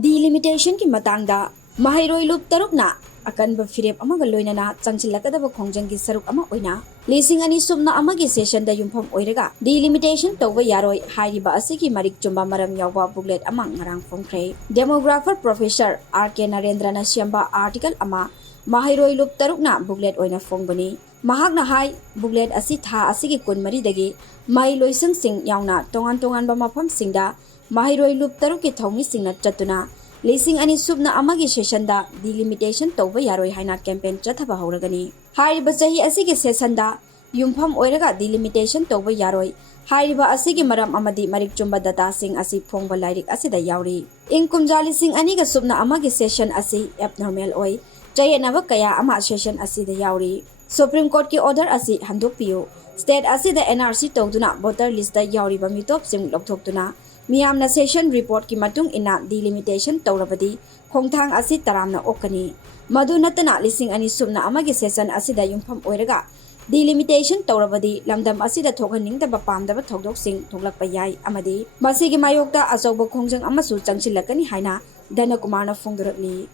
Delimitation की matangda mahairoi loop tarukna akanba firep amaga loinana changchilakadaba khongjanggi saruk ama oina lising ani subna amagi session da yumfam oiraga delimitation tawba yaroi hairiba asigi marik chumba maram yawba booklet ama ngarang phongkhre demographer professor RK Narendra na siamba article ama mahairoi loop tarukna booklet oina phongbani mahakna hai booklet asi tha asigi kunmari dagi mai loisang sing yauna tongan ba mafam singda mahairoi loop tarukki thawmi singna chatuna lising ani subna amagi session da delimitation tawba yaroi haina campaign chathaba hauragani hairiba chahi asigi session da yumfam oiraga delimitation tawba yaroi hairiba asigi maram amadi marik chumba data sing asi phongba lairik asida yauri ing kumjali sing ani ga subna amagi session asi abnormal oi chayanaba kaya ama session asi da yauri Supreme Court ki order asi handokpiyo state asi da NRC tawduna voter list da yauri ba mitop sing lokthokduna Miyamna session report ki matung ina delimitation tawrabadi khongthang asi taramna okani madu natana lising ani subna amagi session asida yumfam oiraga delimitation tawrabadi lamdam asida thokhaning da bapamdaba thodok sing thoklakpa yai amadi masigi mayokta achauba khongjang amasu changchilakani haina Dana Kumarna phongdorakni